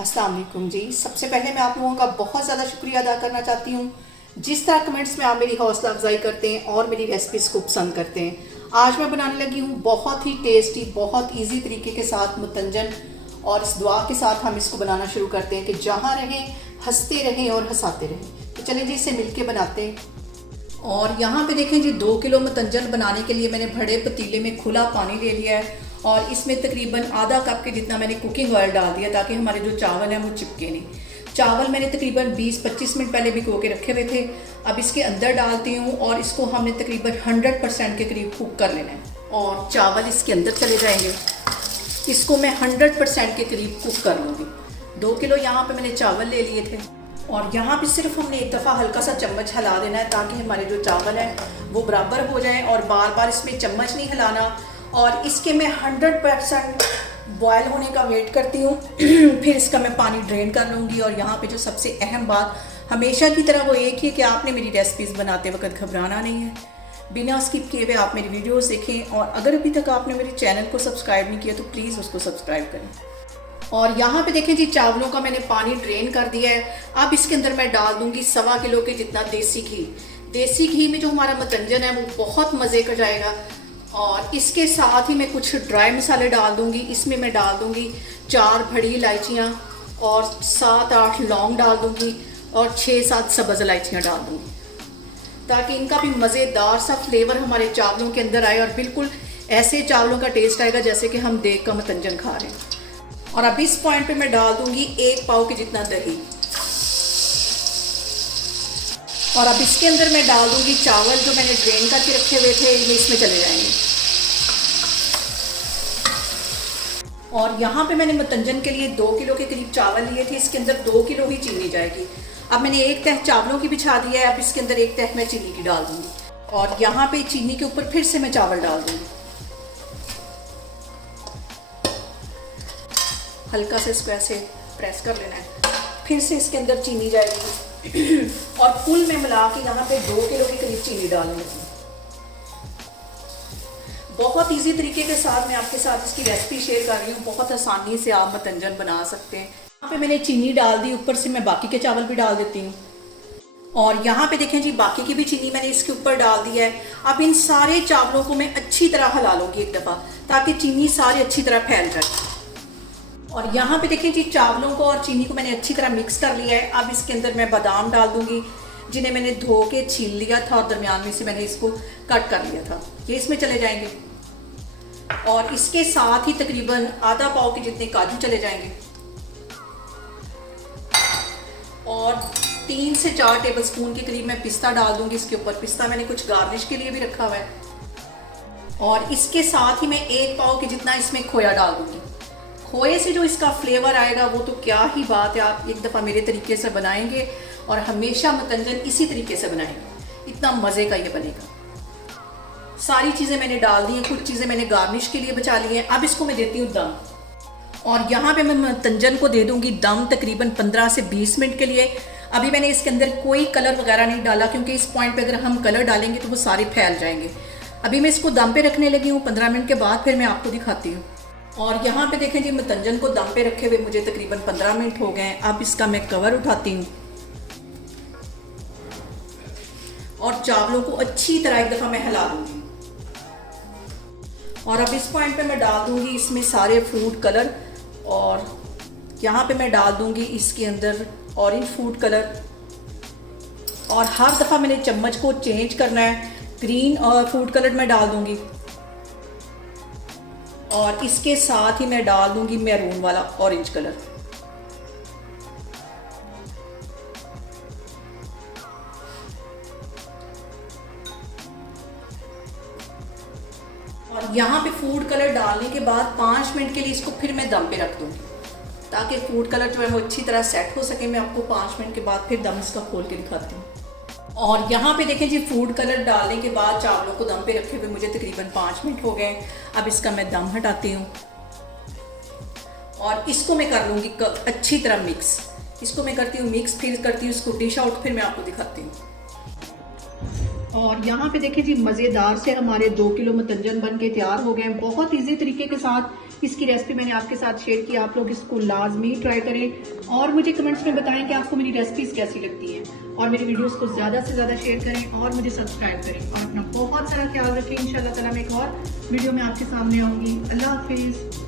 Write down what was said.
अस्सलाम वालेकुम जी। सबसे पहले मैं आप लोगों का बहुत ज़्यादा शुक्रिया अदा करना चाहती हूँ जिस तरह कमेंट्स में आप मेरी हौसला अफजाई करते हैं और मेरी रेसिपीज़ को पसंद करते हैं। आज मैं बनाने लगी हूँ बहुत ही टेस्टी, बहुत इजी तरीके के साथ मुतंजन, और इस दुआ के साथ हम इसको बनाना शुरू करते हैं कि जहाँ रहें हंसते रहें और हंसाते रहें। तो चलें जी, इसे मिलके बनाते हैं। और यहाँ पे देखें जी, 2 किलो मुतंजन बनाने के लिए मैंने बड़े पतीले में खुला पानी ले लिया है और इसमें तकरीबन आधा कप के जितना मैंने कुकिंग ऑयल डाल दिया ताकि हमारे जो चावल हैं वो चिपके नहीं। चावल मैंने तकरीबन 20-25 मिनट पहले भिगो के रखे हुए थे। अब इसके अंदर डालती हूँ और इसको हमने तकरीबन 100% के करीब कुक कर लेना है और चावल इसके अंदर चले जाएंगे। इसको मैं 100% के करीब कुक कर लूँगी। 2 किलो यहाँ पे मैंने चावल ले लिए थे और यहाँ पे सिर्फ हमने एक दफ़ा हल्का सा चम्मच हिला देना है ताकि हमारे जो चावल हैं वो बराबर हो जाएं और बार बार इसमें चम्मच नहीं हिलाना। और इसके मैं 100% बॉयल होने का वेट करती हूँ फिर इसका मैं पानी ड्रेन कर लूँगी। और यहाँ पे जो सबसे अहम बात हमेशा की तरह वो एक ही कि आपने मेरी रेसिपीज़ बनाते वक्त घबराना नहीं है। बिना स्किप किए हुए आप मेरी वीडियोस देखें और अगर अभी तक आपने मेरे चैनल को सब्सक्राइब नहीं किया तो प्लीज़ उसको सब्सक्राइब करें। और यहाँ पे देखें जी, चावलों का मैंने पानी ड्रेन कर दिया है। अब इसके अंदर मैं डाल दूँगी 1.25 किलो के जितना देसी घी। देसी घी में जो हमारा मुतंजन है वो बहुत मज़े का जाएगा। और इसके साथ ही मैं कुछ ड्राई मसाले डाल दूँगी। इसमें मैं डाल दूँगी 4 बड़ी इलायचियाँ और 7-8 लौंग डाल दूँगी और 6-7 सब्ज़ इलायचियाँ डाल दूँगी ताकि इनका भी मज़ेदार सा फ्लेवर हमारे चावलों के अंदर आए और बिल्कुल ऐसे चावलों का टेस्ट आएगा जैसे कि हम देग का मुतंजन खा रहे हैं। और अब इस पॉइंट पे मैं डाल दूँगी 1 पाव के जितना दही और अब इसके अंदर मैं डाल दूंगी चावल जो मैंने ड्रेन करके रखे हुए थे, ये इसमें चले जाएंगे। और यहाँ पे मैंने मुतंजन के लिए 2 किलो के करीब चावल लिए थे, इसके अंदर 2 किलो ही चीनी जाएगी। अब मैंने एक तह चावलों की बिछा दिया है, अब इसके अंदर एक तह मैं चीनी की डाल दूंगी और यहाँ पे चीनी के ऊपर फिर से मैं चावल डाल दूंगी। हल्का से इसको ऐसे प्रेस कर लेना है, फिर से इसके अंदर चीनी जाएगी और फुल में मिला के यहाँ पे 2 किलो के करीब चीनी डालनी है। बहुत इजी तरीके के साथ मैं आपके साथ इसकी रेसिपी शेयर कर रही हूँ। बहुत आसानी से आप मुतंजन बना सकते हैं। यहाँ पे मैंने चीनी डाल दी, ऊपर से मैं बाकी के चावल भी डाल देती हूँ। और यहाँ पे देखें जी, बाकी की भी चीनी मैंने इसके ऊपर डाल दी है। अब इन सारे चावलों को मैं अच्छी तरह हिला लूँगी एक दफ़ा ताकि चीनी सारी अच्छी तरह फैल जाए। और यहाँ पे देखें जी, चावलों को और चीनी को मैंने अच्छी तरह मिक्स कर लिया है। अब इसके अंदर मैं बादाम डाल दूंगी जिन्हें मैंने धो के छील लिया था और दरमियान में से मैंने इसको कट कर लिया था, ये इसमें चले जाएंगे। और इसके साथ ही तकरीबन आधा पाव के जितने काजू चले जाएंगे और 3 से 4 टेबलस्पून के करीब मैं पिस्ता डाल दूंगी इसके ऊपर। पिस्ता मैंने कुछ गार्निश के लिए भी रखा हुआ है। और इसके साथ ही मैं 1 पाव के जितना इसमें खोया डाल दूंगी। खोए से जो इसका फ्लेवर आएगा वो तो क्या ही बात है। आप एक दफ़ा मेरे तरीके से बनाएंगे और हमेशा मुतंजन इसी तरीके से बनाएंगे, इतना मज़े का ये बनेगा। सारी चीज़ें मैंने डाल दी हैं, कुछ चीज़ें मैंने गार्निश के लिए बचा ली हैं। अब इसको मैं देती हूँ दम और यहाँ पे मैं मुतंजन को दे दूँगी दम तकरीबन 15 से 20 मिनट के लिए। अभी मैंने इसके अंदर कोई कलर वगैरह नहीं डाला क्योंकि इस पॉइंट पर अगर हम कलर डालेंगे तो वो सारे फैल जाएंगे। अभी मैं इसको दम पे रखने लगी हूँ। 15 मिनट के बाद फिर मैं आपको दिखाती हूँ। और यहाँ पे देखें जी, मुतंजन को दम पे रखे हुए मुझे तकरीबन 15 मिनट हो गए हैं। अब इसका मैं कवर उठाती हूँ और चावलों को अच्छी तरह एक दफ़ा मैं हिला दूँगी। और अब इस पॉइंट पे मैं डाल दूँगी इसमें सारे फूड कलर और यहाँ पे मैं डाल दूँगी इसके अंदर ऑरेंज फूड कलर। और हर दफ़ा मैंने चम्मच को चेंज करना है। ग्रीन और फूड कलर मैं डाल दूँगी और इसके साथ ही मैं डाल दूंगी मैरून वाला ऑरेंज कलर। और यहाँ पे फूड कलर डालने के बाद 5 मिनट के लिए इसको फिर मैं दम पे रख दूंगी ताकि फूड कलर जो है वो अच्छी तरह सेट हो सके। मैं आपको 5 मिनट के बाद फिर दम इसका खोल के दिखाती हूँ। और यहाँ पे देखें जी, फूड कलर डालने के बाद चावलों को दम पे रखे हुए मुझे तकरीबन 5 मिनट हो गए। अब इसका मैं दम हटाती हूँ और इसको मैं कर लूँगी अच्छी तरह मिक्स। इसको मैं करती हूँ मिक्स, फिर करती हूँ इसको डिश आउट, फिर मैं आपको दिखाती हूँ। और यहाँ पे देखें जी, मज़ेदार से हमारे 2 किलो मतंजन बन के तैयार हो गए हैं। बहुत इजी तरीके के साथ इसकी रेसिपी मैंने आपके साथ शेयर की। आप लोग इसको लाजमी ट्राई करें और मुझे कमेंट्स में बताएं कि आपको मेरी रेसिपीज कैसी लगती हैं। और मेरी वीडियोस को ज़्यादा से ज़्यादा शेयर करें और मुझे सब्सक्राइब करें और अपना बहुत सारा ख्याल रखें। इंशाल्लाह ताला मैं एक और वीडियो में आपके सामने आऊँगी। अल्लाह हाफिज़।